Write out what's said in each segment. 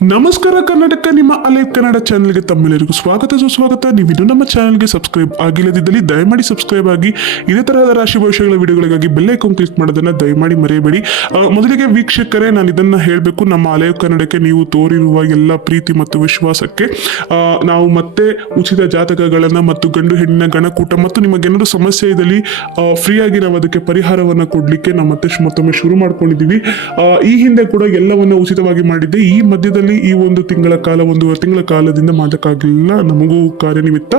ನಮಸ್ಕಾರ ಕರ್ನಾಟಕ, ನಿಮ್ಮ ಅಲೈವ್ ಕನ್ನಡ ಚಾನೆಲ್ಗೆ ತಮ್ಮೆಲ್ಲರಿಗೂ ಸ್ವಾಗತ. ಸುಸ್ವಾಗತ ನೀವು ಇನ್ನೂ ನಮ್ಮ ಚಾನಲ್ಗೆ ಸಬ್ಸ್ಕ್ರೈಬ್ ಆಗಿಲ್ಲದಿದ್ದಲ್ಲಿ ದಯಮಾಡಿ ಸಬ್ಸ್ಕ್ರೈಬ್ ಆಗಿ. ಇದೇ ತರಹದ ರಾಶಿ ಭವಿಷ್ಯಗಳ ವಿಡಿಯೋಗಳಿಗಾಗಿ ಬೆಲ್ ಐಕಾನ್ ಕ್ಲಿಕ್ ಮಾಡೋದನ್ನ ದಯಮಾಡಿ ಮರೆಯಬೇಡಿ. ಮೊದಲಿಗೆ ವೀಕ್ಷಕರೇ, ನಾನು ಇದನ್ನ ಹೇಳಬೇಕು. ನಮ್ಮ ಅಲೈವ್ ಕನ್ನಡಕ್ಕೆ ನೀವು ತೋರಿರುವ ಎಲ್ಲ ಪ್ರೀತಿ ಮತ್ತು ವಿಶ್ವಾಸಕ್ಕೆ. ನಾವು ಮತ್ತೆ ಉಚಿತ ಜಾತಕಗಳನ್ನು ಮತ್ತು ಗಂಡು ಹೆಣ್ಣಿನ ಗಣಕೂಟ ಮತ್ತು ನಿಮಗೇನಾದರೂ ಸಮಸ್ಯೆ ಇದ್ದಲ್ಲಿ ಫ್ರೀಯಾಗಿ ನಾವು ಅದಕ್ಕೆ ಪರಿಹಾರವನ್ನು ಕೊಡಲಿಕ್ಕೆ ನಾವು ಮತ್ತೆ ಮತ್ತೊಮ್ಮೆ ಶುರು ಮಾಡ್ಕೊಂಡಿದ್ದೀವಿ. ಈ ಹಿಂದೆ ಕೂಡ ಎಲ್ಲವನ್ನು ಉಚಿತವಾಗಿ ಮಾಡಿದ್ದೆ. ಈ ಮಧ್ಯದಲ್ಲಿ ಈ ಒಂದು ತಿಂಗಳ ಕಾಲ, ಒಂದೂವರೆ ತಿಂಗಳ ಕಾಲದಿಂದ ಮಾಡೋಕ್ಕಾಗಲಿಲ್ಲ ನಮಗೂ ಕಾರ್ಯನಿಮಿತ್ತ.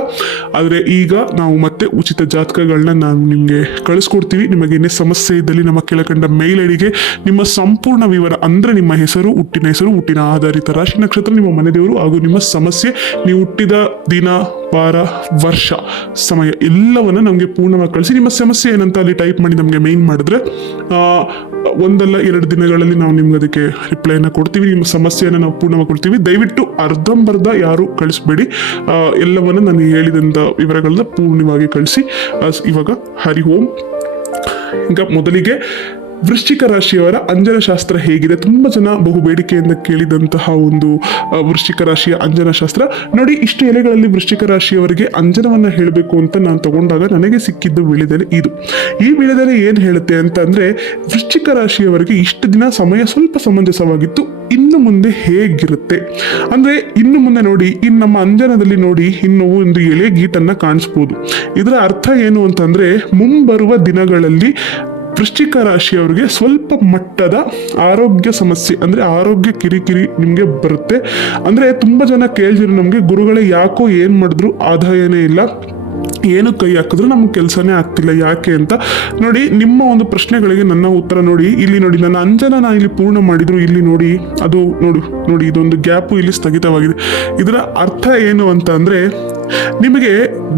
ಆದರೆ ಈಗ ನಾವು ಮತ್ತೆ ಉಚಿತ ಜಾತಕಗಳನ್ನ ನಾನು ನಿಮಗೆ ಕಳಿಸ್ಕೊಡ್ತೀವಿ ನಿಮಗೆ ಏನೇ ಸಮಸ್ಯೆ ಇದ್ದಲ್ಲಿ ನಮ್ಮ ಕೆಳಕಂಡ ಮೇಲ್ ಐಡಿಗೆ ನಿಮ್ಮ ಸಂಪೂರ್ಣ ವಿವರ ಅಂದ್ರೆ ನಿಮ್ಮ ಹೆಸರು, ಹುಟ್ಟಿನ ಹೆಸರು, ಹುಟ್ಟಿನ ಆಧಾರಿತ ರಾಶಿ ನಕ್ಷತ್ರ, ನಿಮ್ಮ ಮನೆ ದೇವರು ಹಾಗೂ ನಿಮ್ಮ ಸಮಸ್ಯೆ, ನೀವು ಹುಟ್ಟಿದ ದಿನ, ವಾರ, ವರ್ಷ, ಸಮಯ ಎಲ್ಲವನ್ನ ನಮಗೆ ಪೂರ್ಣವಾಗಿ ಕಳಿಸಿ. ನಿಮ್ಮ ಸಮಸ್ಯೆ ಏನಂತ ಅಲ್ಲಿ ಟೈಪ್ ಮಾಡಿ ನಮಗೆ ಮೇನ್ ಮಾಡಿದ್ರೆ ಒಂದಲ್ಲ ಎರಡು ದಿನಗಳಲ್ಲಿ ನಾವು ನಿಮ್ಗೆ ಅದಕ್ಕೆ ರಿಪ್ಲೈನ ಕೊಡ್ತೀವಿ. ನಿಮ್ಮ ಸಮಸ್ಯೆಯನ್ನು ನಾವು ಪೂರ್ಣವಾಗಿ ಕೊಡ್ತೀವಿ ದಯವಿಟ್ಟು ಅರ್ಧಂಬರ್ಧ ಯಾರು ಕಳಿಸ್ಬೇಡಿ. ಎಲ್ಲವನ್ನು ನಾನು ಹೇಳಿದಂತ ವಿವರಗಳನ್ನ ಪೂರ್ಣವಾಗಿ ಕಳಿಸಿ. ಇವಾಗ ಹರಿ ಓಂ. ಈಗ ಮೊದಲಿಗೆ ವೃಶ್ಚಿಕ ರಾಶಿಯವರ ಅಂಜನ ಶಾಸ್ತ್ರ ಹೇಗಿದೆ? ತುಂಬಾ ಜನ ಬಹು ಬೇಡಿಕೆಯಿಂದ ಕೇಳಿದಂತಹ ಒಂದು ವೃಶ್ಚಿಕ ರಾಶಿಯ ಅಂಜನ ಶಾಸ್ತ್ರ ನೋಡಿ, ಇಷ್ಟು ಎಲೆಗಳಲ್ಲಿ ವೃಶ್ಚಿಕ ರಾಶಿಯವರಿಗೆ ಅಂಜನವನ್ನ ಹೇಳಬೇಕು ಅಂತ ನಾನು ತಗೊಂಡಾಗ ನನಗೆ ಸಿಕ್ಕಿದ್ದು ವಿಳೆದೆಲೆ ಇದು. ಈ ವಿಳೆದೆಲೆ ಏನು ಹೇಳುತ್ತೆ ಅಂತ ಅಂದರೆ ವೃಶ್ಚಿಕ ರಾಶಿಯವರಿಗೆ ಇಷ್ಟು ದಿನ ಸಮಯ ಸ್ವಲ್ಪ ಸಮಂಜಸವಾಗಿತ್ತು. ಇನ್ನು ಮುಂದೆ ಹೇಗಿರುತ್ತೆ? ಅಂದ್ರೆ, ಇನ್ನು ಮುಂದೆ ನೋಡಿ ಇನ್ನು ನಮ್ಮ ಅಂಜನದಲ್ಲಿ ನೋಡಿ, ಇನ್ನು ಒಂದು ಎಲೆ ಗೀಟನ್ನು ಕಾಣಿಸ್ಬೋದು. ಇದರ ಅರ್ಥ ಏನು ಅಂತಂದ್ರೆ, ಮುಂಬರುವ ದಿನಗಳಲ್ಲಿ ವೃಶ್ಚಿಕ ರಾಶಿಯವರಿಗೆ ಸ್ವಲ್ಪ ಮಟ್ಟದ ಆರೋಗ್ಯ ಸಮಸ್ಯೆ, ಅಂದರೆ ಆರೋಗ್ಯ ಕಿರಿಕಿರಿ ನಿಮಗೆ ಬರುತ್ತೆ. ಅಂದರೆ ತುಂಬ ಜನ ಕೇಳ್ದಿರೋ ನಮಗೆ ಗುರುಗಳೇ ಯಾಕೋ ಏನು ಮಾಡಿದ್ರು ಆದಾಯನೇ ಇಲ್ಲ. ಏನು ಕೈ ಹಾಕಿದ್ರು ನಮ್ಗೆ ಕೆಲಸನೇ ಆಗ್ತಿಲ್ಲ, ಯಾಕೆ ಅಂತ ನೋಡಿ, ನಿಮ್ಮ ಒಂದು ಪ್ರಶ್ನೆಗಳಿಗೆ ನನ್ನ ಉತ್ತರ ನೋಡಿ. ಇಲ್ಲಿ ನೋಡಿ, ನನ್ನ ಅಂಜನ ನಾನು ಇಲ್ಲಿ ಪೂರ್ಣ ಮಾಡಿದ್ರು, ಇಲ್ಲಿ ನೋಡಿ, ಅದು ನೋಡು, ನೋಡಿ, ಇದೊಂದು ಗ್ಯಾಪು ಇಲ್ಲಿ ಸ್ಥಗಿತವಾಗಿದೆ. ಇದರ ಅರ್ಥ ಏನು ಅಂತ ಅಂದ್ರೆ ನಿಮಗೆ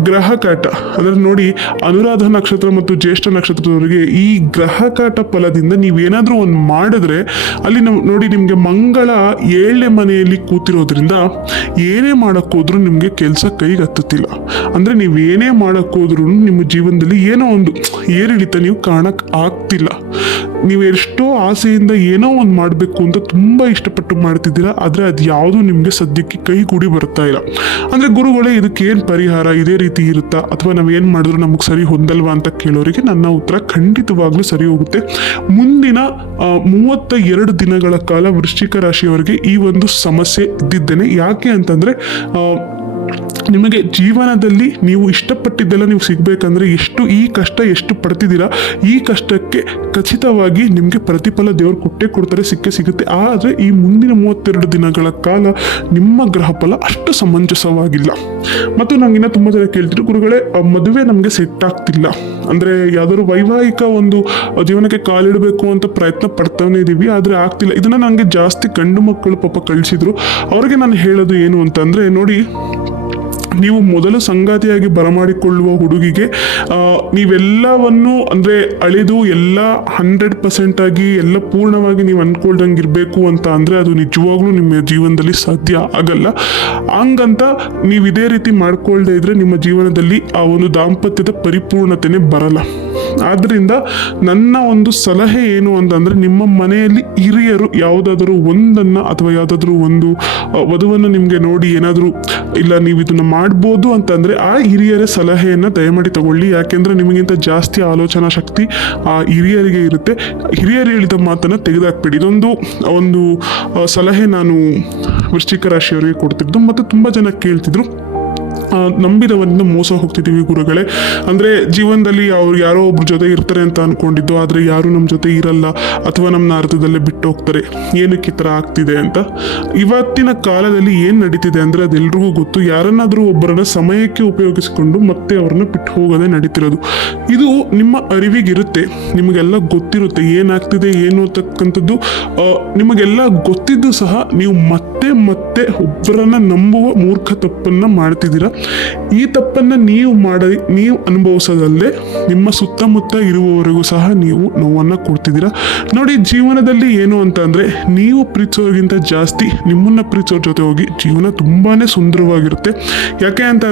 ಗ್ರಹಕಾಟ ಅದರ ನೋಡಿ ಅನುರಾಧ ನಕ್ಷತ್ರ ಮತ್ತು ಜ್ಯೇಷ್ಠ ನಕ್ಷತ್ರದವರಿಗೆ ಈ ಗ್ರಹಕಾಟ ಫಲದಿಂದ ನೀವೇನಾದ್ರೂ ಒಂದು ಮಾಡಿದ್ರೆ, ಅಲ್ಲಿ ನೋಡಿ ನಿಮಗೆ ಮಂಗಳ ಏಳನೇ ಮನೆಯಲ್ಲಿ ಕೂತಿರೋದ್ರಿಂದ ಏನೇ ಮಾಡೋಕ್ಕೋದ್ರೂ ನಿಮಗೆ ಕೆಲಸ ಕೈಗೆ ಹತ್ತುತ್ತಿಲ್ಲ ಅಂದ್ರೆ ನೀವು ಏನೇ ಮಾಡಕ್ ಹೋದ್ರೂ ನಿಮ್ಮ ಜೀವನದಲ್ಲಿ ಏನೋ ಒಂದು ಏರಿಳಿತ ನೀವು ಕಾಣಕ್ ಆಗ್ತಿಲ್ಲ. ನೀವು ಎಷ್ಟೋ ಆಸೆಯಿಂದ ಏನೋ ಒಂದು ಮಾಡಬೇಕು ಅಂತ ತುಂಬಾ ಇಷ್ಟಪಟ್ಟು ಮಾಡ್ತಿದ್ದೀರಾ, ಆದ್ರೆ ಅದು ಯಾವುದು ನಿಮಗೆ ಸದ್ಯಕ್ಕೆ ಕೈ ಕೂಡಿ ಬರ್ತಾ ಇಲ್ಲ. ಅಂದ್ರೆ ಗುರುಗಳೇ, ಇದಕ್ಕೆ ಏನು ಪರಿಹಾರ ಇದೇ ರೀತಿ ಇರುತ್ತಾ? ಅಥವಾ ನಾವು ಏನು ಮಾಡಿದ್ರು ನಮಗೆ ಸರಿ ಹೊಂದಲ್ವಾ ಅಂತ ಕೇಳೋರಿಗೆ ನನ್ನ ಉತ್ತರ ಖಂಡಿತವಾಗ್ಲೂ ಸರಿ ಹೋಗುತ್ತೆ. ಮುಂದಿನ ಮೂವತ್ತ ಎರಡು ದಿನಗಳ ಕಾಲ ವೃಶ್ಚಿಕ ರಾಶಿಯವರಿಗೆ ಈ ಒಂದು ಸಮಸ್ಯೆ ಇದ್ದಿದ್ದೇನೆ. ಯಾಕೆ ಅಂತಂದ್ರೆ ನಿಮಗೆ ಜೀವನದಲ್ಲಿ ನೀವು ಇಷ್ಟಪಟ್ಟಿದ್ದೆಲ್ಲ ನೀವು ಸಿಗಬೇಕಂದ್ರೆ ಎಷ್ಟು ಈ ಕಷ್ಟ ಎಷ್ಟು ಪಡ್ತಿದ್ದೀರಾ, ಈ ಕಷ್ಟಕ್ಕೆ ಖಚಿತವಾಗಿ ನಿಮಗೆ ಪ್ರತಿಫಲ ದೇವರು ಕೊಟ್ಟೇ ಕೊಡ್ತಾರೆ, ಸಿಕ್ಕೇ ಸಿಗುತ್ತೆ. ಆದರೆ ಈ ಮುಂದಿನ ಮೂವತ್ತೆರಡು ದಿನಗಳ ಕಾಲ ನಿಮ್ಮ ಗ್ರಹ ಫಲ ಅಷ್ಟು ಸಮಂಜಸವಾಗಿಲ್ಲ. ಮತ್ತು ನಂಗಿನ್ನ ತುಂಬ ಜನ ಕೇಳ್ತಿದ್ರು, ಗುರುಗಳೇ, ಆ ಮದುವೆ ನಮಗೆ ಸೆಟ್ ಆಗ್ತಿಲ್ಲ. ಅಂದರೆ ಯಾವ್ದಾದ್ರು ವೈವಾಹಿಕ ಒಂದು ಜೀವನಕ್ಕೆ ಕಾಲಿಡಬೇಕು ಅಂತ ಪ್ರಯತ್ನ ಪಡ್ತಾನೆ ಇದ್ದೀವಿ ಆದರೆ ಆಗ್ತಿಲ್ಲ. ಇದನ್ನು ನನಗೆ ಜಾಸ್ತಿ ಗಂಡು ಮಕ್ಕಳು ಪಾಪ ಕಳಿಸಿದ್ರು. ಅವ್ರಿಗೆ ನಾನು ಹೇಳೋದು ಏನು ಅಂತಂದರೆ, ನೋಡಿ ನೀವು ಮೊದಲು ಸಂಗಾತಿಯಾಗಿ ಬರಮಾಡಿಕೊಳ್ಳುವ ಹುಡುಗಿಗೆ ನೀವೆಲ್ಲವನ್ನು ಅಂದರೆ ಅಳೆದು ಎಲ್ಲ ಹಂಡ್ರೆಡ್ ಪರ್ಸೆಂಟ್ ಆಗಿ ಎಲ್ಲ ಪೂರ್ಣವಾಗಿ ನೀವು ಅಂದ್ಕೊಳ್ದಂಗೆ ಇರಬೇಕು ಅಂತ ಅಂದರೆ ಅದು ನಿಜವಾಗ್ಲೂ ನಿಮ್ಮ ಜೀವನದಲ್ಲಿ ಸಾಧ್ಯ ಆಗಲ್ಲ. ಹಂಗಂತ ನೀವು ಇದೇ ರೀತಿ ಮಾಡ್ಕೊಳ್ದೇ ಇದ್ರೆ ನಿಮ್ಮ ಜೀವನದಲ್ಲಿ ಆ ಒಂದು ದಾಂಪತ್ಯದ ಪರಿಪೂರ್ಣತೆನೇ ಬರಲ್ಲ. ಆದ್ರಿಂದ ನನ್ನ ಒಂದು ಸಲಹೆ ಏನು ಅಂತಂದರೆ ನಿಮ್ಮ ಮನೆಯಲ್ಲಿ ಹಿರಿಯರು ಯಾವುದಾದರೂ ಒಂದನ್ನು ಅಥವಾ ಯಾವುದಾದ್ರೂ ಒಂದು ವಧುವನ್ನು ನಿಮಗೆ ನೋಡಿ ಏನಾದರೂ, ಇಲ್ಲ ನೀವು ಇದನ್ನು ಮಾಡ್ಬೋದು ಅಂತಂದರೆ ಆ ಹಿರಿಯರ ಸಲಹೆಯನ್ನು ದಯಮಾಡಿ ತಗೊಳ್ಳಿ. ಯಾಕೆಂದರೆ ನಿಮಗಿಂತ ಜಾಸ್ತಿ ಆಲೋಚನಾ ಶಕ್ತಿ ಆ ಹಿರಿಯರಿಗೆ ಇರುತ್ತೆ. ಹಿರಿಯರು ಹೇಳಿದ ಮಾತನ್ನು ತೆಗೆದಾಕ್ಬಿಡಿ. ಇದೊಂದು, ಒಂದು ಸಲಹೆ ನಾನು ವೃಶ್ಚಿಕ ರಾಶಿಯವರಿಗೆ ಕೊಡ್ತಿದ್ದು. ಮತ್ತು ತುಂಬ ಜನ ಕೇಳ್ತಿದ್ರು. ನಂಬಿದವರಿಂದ ಮೋಸ ಹೋಗ್ತಿದ್ದೀವಿ ಗುರುಗಳೇ. ಅಂದರೆ ಜೀವನದಲ್ಲಿ ಅವ್ರು ಯಾರೋ ಒಬ್ರ ಜೊತೆ ಇರ್ತಾರೆ ಅಂತ ಅಂದ್ಕೊಂಡಿದ್ದು ಆದರೆ ಯಾರು ನಮ್ಮ ಜೊತೆ ಇರಲ್ಲ ಅಥವಾ ನಮ್ಮನ್ನ ಅರ್ಧದಲ್ಲೇ ಬಿಟ್ಟು ಹೋಗ್ತಾರೆ. ಏನಕ್ಕೆ ಈ ಥರ ಆಗ್ತಿದೆ ಅಂತ? ಇವತ್ತಿನ ಕಾಲದಲ್ಲಿ ಏನು ನಡೀತಿದೆ ಅಂದರೆ ಅದೆಲ್ರಿಗೂ ಗೊತ್ತು. ಯಾರನ್ನಾದರೂ ಒಬ್ಬರನ್ನ ಸಮಯಕ್ಕೆ ಉಪಯೋಗಿಸಿಕೊಂಡು ಮತ್ತೆ ಅವ್ರನ್ನ ಬಿಟ್ಟು ಹೋಗೋದೇ ನಡೀತಿರೋದು. ಇದು ನಿಮ್ಮ ಅರಿವಿಗಿರುತ್ತೆ, ನಿಮಗೆಲ್ಲ ಗೊತ್ತಿರುತ್ತೆ ಏನಾಗ್ತಿದೆ, ಏನು ಅಂತಕ್ಕಂಥದ್ದು. ನಿಮಗೆಲ್ಲ ಗೊತ್ತಿದ್ದು ಸಹ ನೀವು ಮತ್ತೆ ಮತ್ತೆ ಒಬ್ಬರನ್ನ ನಂಬುವ ಮೂರ್ಖ ತಪ್ಪನ್ನು ಮಾಡ್ತಿದ್ದೀರಾ? ಈ ತಪ್ಪನ್ನು ನೀವು ಮಾಡಿ, ನೀವು ಅನುಭವಿಸೋದಲ್ಲದೆ ನಿಮ್ಮ ಸುತ್ತಮುತ್ತ ಇರುವವರೆಗೂ ಸಹ ನೀವು ನೋವನ್ನು ಕೊಡ್ತಿದ್ದೀರಾ? ನೋಡಿ, ಜೀವನದಲ್ಲಿ ಏನು ಅಂತ ನೀವು ಪ್ರೀತಿಸೋರಿಗಿಂತ ಜಾಸ್ತಿ ನಿಮ್ಮನ್ನು ಪ್ರೀತಿಸೋರ ಜೊತೆ ಹೋಗಿ ಜೀವನ ತುಂಬಾ ಸುಂದರವಾಗಿರುತ್ತೆ. ಯಾಕೆ ಅಂತ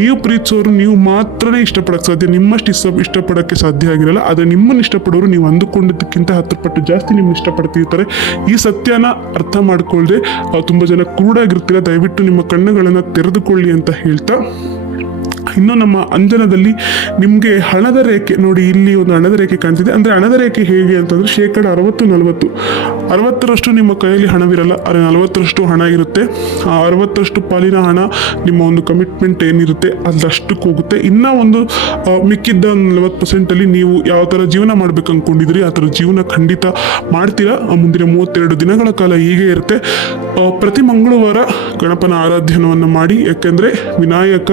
ನೀವು ಪ್ರೀತಿಸೋರು ನೀವು ಮಾತ್ರನೇ ಇಷ್ಟಪಡೋಕ್ಕೆ ಸಾಧ್ಯ, ನಿಮ್ಮಷ್ಟು ಇಷ್ಟ, ಇಷ್ಟಪಡೋಕ್ಕೆ ಸಾಧ್ಯ ಆಗಿರಲ್ಲ, ಆದರೆ ನಿಮ್ಮನ್ನು ಇಷ್ಟಪಡೋರು ನೀವು ಅಂದುಕೊಂಡಿದ್ದಕ್ಕಿಂತ ಹತ್ತು ಪಟ್ಟು ಜಾಸ್ತಿ ನಿಮ್ಮನ್ನು ಇಷ್ಟಪಡ್ತಿರ್ತಾರೆ. ಈ ಸತ್ಯನ ಅರ್ಥ ಮಾಡ್ಕೊಳ್ಳದೆ ತುಂಬ ಜನ ಕ್ರೂಡಾಗಿರ್ತೀರ, ದಯವಿಟ್ಟು ನಿಮ್ಮ ಕಣ್ಣುಗಳನ್ನು ತೆರೆದುಕೊಳ್ಳಿ ಅಂತ ಹೇಳ್ತಾ ಇನ್ನು ನಮ್ಮ ಅಂಜನದಲ್ಲಿ ನಿಮಗೆ ಹಣದ ರೇಖೆ ನೋಡಿ ಇಲ್ಲಿ ಒಂದು ಹಣದ ರೇಖೆ ಕಾಣ್ತಿದೆ. ಅಂದರೆ ಹಣದ ರೇಖೆ ಹೇಗೆ ಅಂತಂದರೆ ಶೇಕಡ ಅರವತ್ತು ನಲವತ್ತು. ಅರವತ್ತರಷ್ಟು ನಿಮ್ಮ ಕೈಯಲ್ಲಿ ಹಣವಿರಲ್ಲ, ಆದರೆ ನಲವತ್ತರಷ್ಟು ಹಣ ಇರುತ್ತೆ. ಆ ಅರವತ್ತರಷ್ಟು ಪಾಲಿನ ಹಣ ನಿಮ್ಮ ಒಂದು ಕಮಿಟ್ಮೆಂಟ್ ಏನಿರುತ್ತೆ ಅದಷ್ಟಕ್ಕೆ ಹೋಗುತ್ತೆ. ಇನ್ನೂ ಒಂದು ಮಿಕ್ಕಿದ್ದ ನಲವತ್ತು ಪರ್ಸೆಂಟಲ್ಲಿ ನೀವು ಯಾವ ಥರ ಜೀವನ ಮಾಡ್ಬೇಕು ಅಂದ್ಕೊಂಡಿದ್ರಿ ಆ ಥರ ಜೀವನ ಖಂಡಿತ ಮಾಡ್ತೀರಾ. ಮುಂದಿನ ಮೂವತ್ತೆರಡು ದಿನಗಳ ಕಾಲ ಹೀಗೆ ಇರುತ್ತೆ. ಪ್ರತಿ ಮಂಗಳವಾರ ಗಣಪನ ಆರಾಧ್ಯನವನ್ನು ಮಾಡಿ, ಯಾಕೆಂದರೆ ವಿನಾಯಕ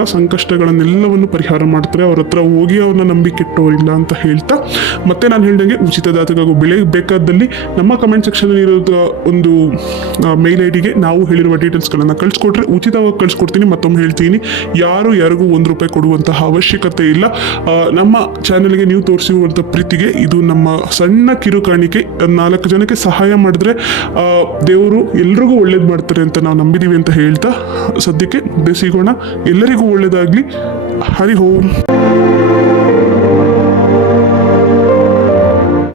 ಸಂಕಷ್ಟಗಳನ್ನೆಲ್ಲವನ್ನು ಪರಿಹಾರ ಮಾಡ್ತಾರೆ, ಅವ್ರ ಹತ್ರ ಹೋಗಿ ಅವ್ರನ್ನ ನಂಬಿಕೆ ಇಟ್ಟವರಿಲ್ಲ ಅಂತ ಹೇಳ್ತಾ. ಮತ್ತೆ ನಾನು ಹೇಳ್ದಂಗೆ ಉಚಿತ ದಾತಗಾಗೋ ಬೆಳೆ ಬೇಕಾದಲ್ಲಿ ನಮ್ಮ ಕಮೆಂಟ್ ಸೆಕ್ಷನಲ್ಲಿ ಇರೋದು ಒಂದು ಮೇಲ್ ಐ ಡಿಗೆ ನಾವು ಹೇಳಿರುವ ಡೀಟೇಲ್ಸ್ಗಳನ್ನು ಕಳಿಸ್ಕೊಟ್ರೆ ಉಚಿತವಾಗಿ ಕಳಿಸ್ಕೊಡ್ತೀನಿ, ಮತ್ತೊಮ್ಮೆ ಹೇಳ್ತೀನಿ. ಯಾರು ಯಾರಿಗೂ ಒಂದು ರೂಪಾಯಿ ಕೊಡುವಂತಹ ಅವಶ್ಯಕತೆ ಇಲ್ಲ. ನಮ್ಮ ಚಾನೆಲ್ಗೆ ನೀವು ತೋರಿಸಿರುವಂಥ ಪ್ರೀತಿಗೆ ಇದು ನಮ್ಮ ಸಣ್ಣ ಕಿರುಕಾಣಿಕೆ. ನಾಲ್ಕು ಜನಕ್ಕೆ ಸಹಾಯ ಮಾಡಿದ್ರೆ ದೇವರು ಎಲ್ರಿಗೂ ಒಳ್ಳೇದು ಮಾಡ್ತಾರೆ ಅಂತ ನಾವು ನಂಬಿದೀವಿ ಅಂತ ಹೇಳ್ತಾ. ಸದ್ಯಕ್ಕೆ ಸಿಗೋಣ ಎಲ್ಲರಿಗೂ ಒಳ್ಳೇದಾಗಲಿ. ಹರಿ ಓಂ